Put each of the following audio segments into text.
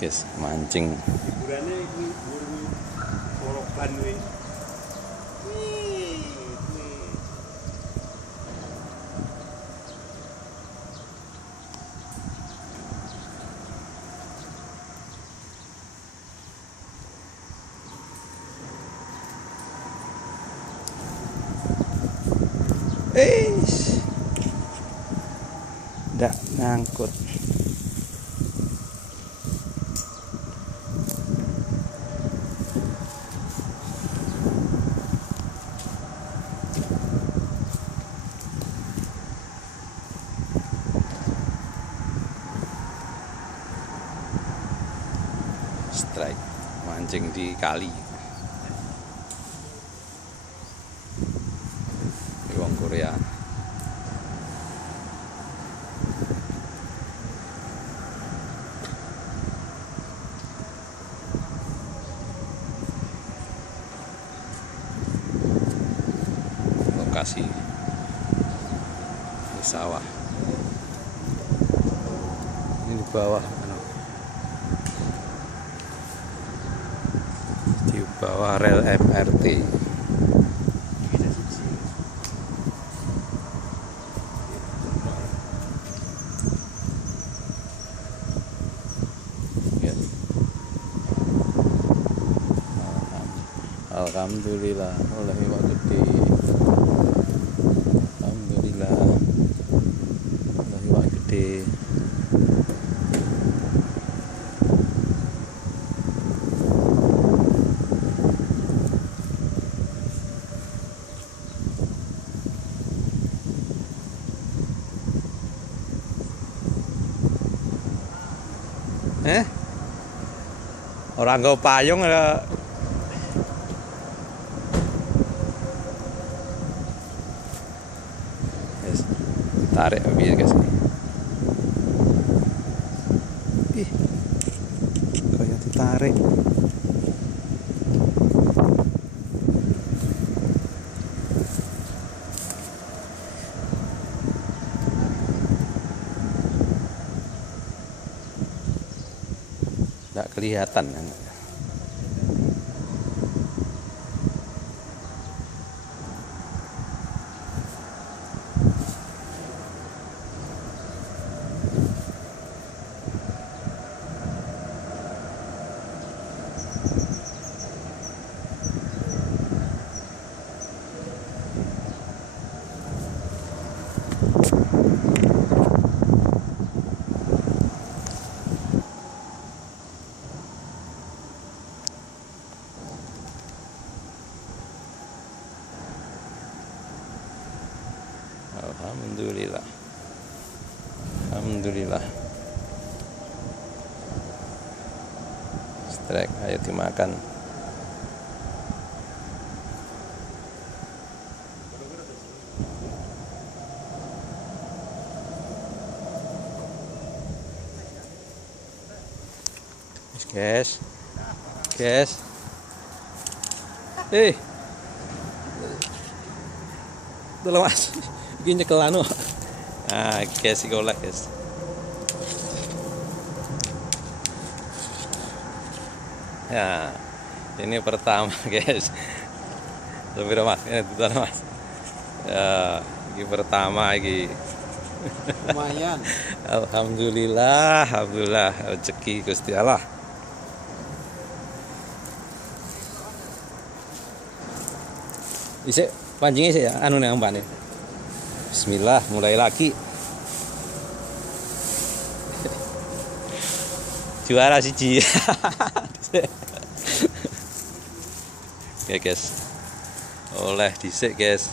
Guys, mancing. Hiburannya ini burung koroban nih. Nggak ngangkut. Strike mancing di kali. Di wong Korea. Lokasi di sawah. Ini di bawah. Di bawah rel MRT. Ya. Alhamdulillah, oleh Iwak Gede. Alhamdulillah, oleh Iwak Gede. Orang nggo payung ada. Yes. Tarik biar guys. Ih. Kayak ditarik. Nggak kelihatan kan. Alhamdulillah. Alhamdulillah. Strike, ayo dimakan. Guys. Guys. Tolong Mas. Iki nyekel anu. Nah, guys, iki oleh, guys. Ya, ini pertama, guys. Lebih Mas, ini tuh Mas. Ya, ini pertama iki. Lumayan. Alhamdulillah, alhamdulillah, rezeki Gusti Allah. Isik pancingnya sih ya, anu nang mbak nih. Bismillah, mulai lagi. Juara siji. Ya guys, oleh dhisik guys.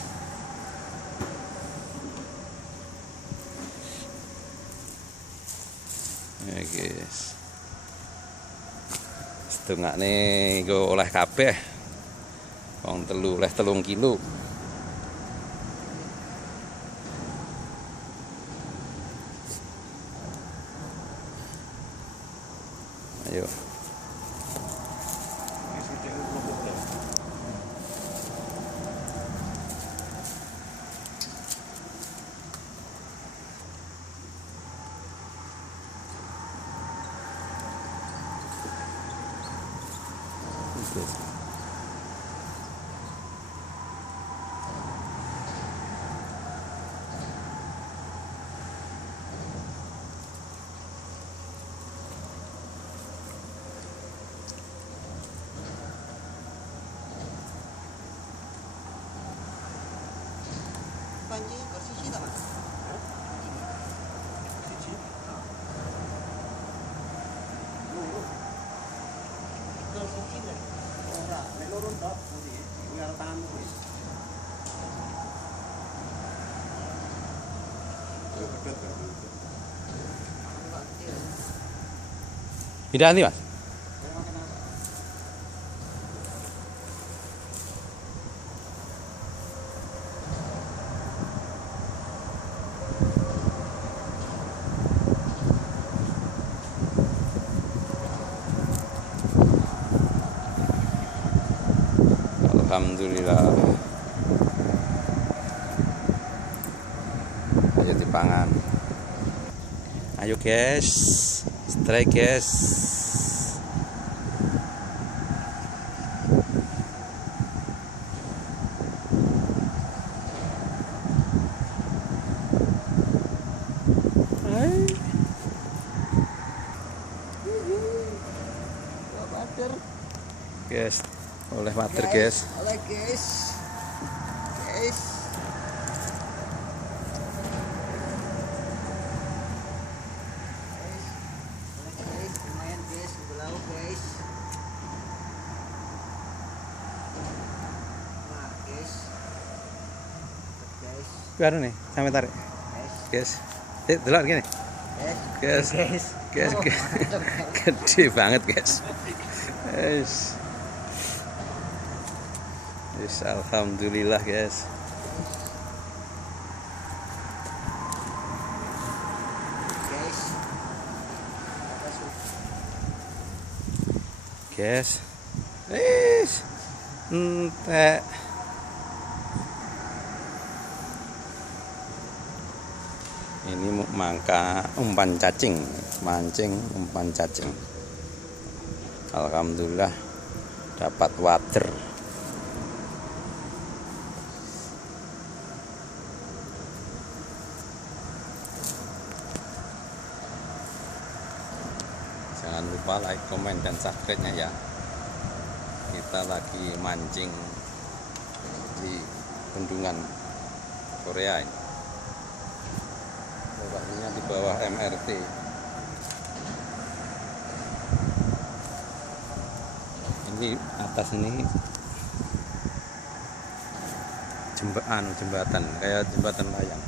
Ya guys, setengahnya gue oleh kabeh. Wong telu oleh 3 kilo. Ayo. guys. Panji bersih tak, Mas? Siji. Bersih kan? Ora, nek loro ndak mesti kuwi arep tanganmu kuwi. Ya pedot kan. Tidak nanti Mas. Alhamdulillah. Ayo dipangan. Ayo guys, strike guys. Guys, oleh water guys. Oleh guys. Guys. Guys, lumayan guys, belau guys. Nah, guys. Guys, Baru nih, sampai tarik. guys. Guys. Delok gini. Guys. Guys. Guys. Oh, Guys. mantap, guys. Gede banget guys. Guys. Yes, alhamdulillah guys. Guys. Guys. Wis. Entek. Ini mangka umpan cacing, mancing umpan cacing. Alhamdulillah dapat water. Jangan lupa like, komen, dan subscribe-nya ya. Kita lagi mancing di bendungan Korea ini. Lokasinya di bawah MRT. Ini atas ini jembatan kayak jembatan layang.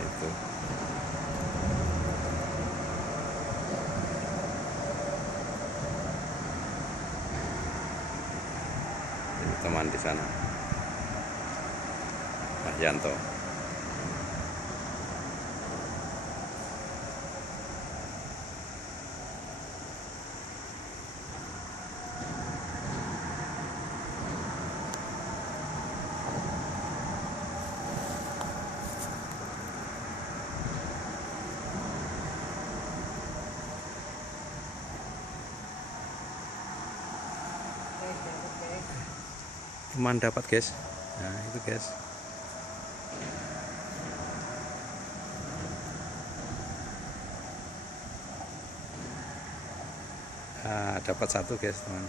Itu. Ini teman di sana, Mas Yanto. Teman dapat guys. Nah itu guys. Dapat satu guys teman.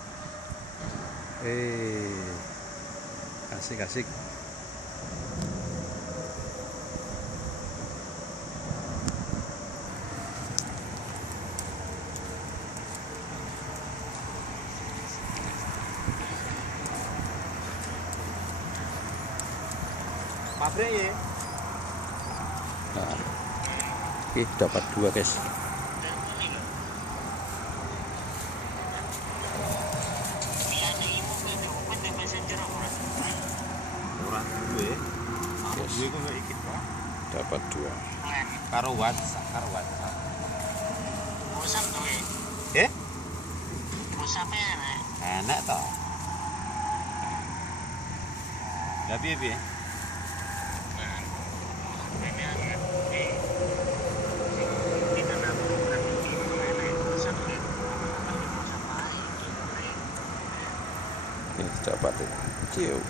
Asik-asik. Pabrik ya. Nah, dapat dua guys. Orang duwe. Yes. Duwe kok gak ikut kok. Dapat dua. Karo WhatsApp, karo WhatsApp. Pusat tuh, Eh? pusatnya anak toh. Lah piye? Ini dapat. Ciu.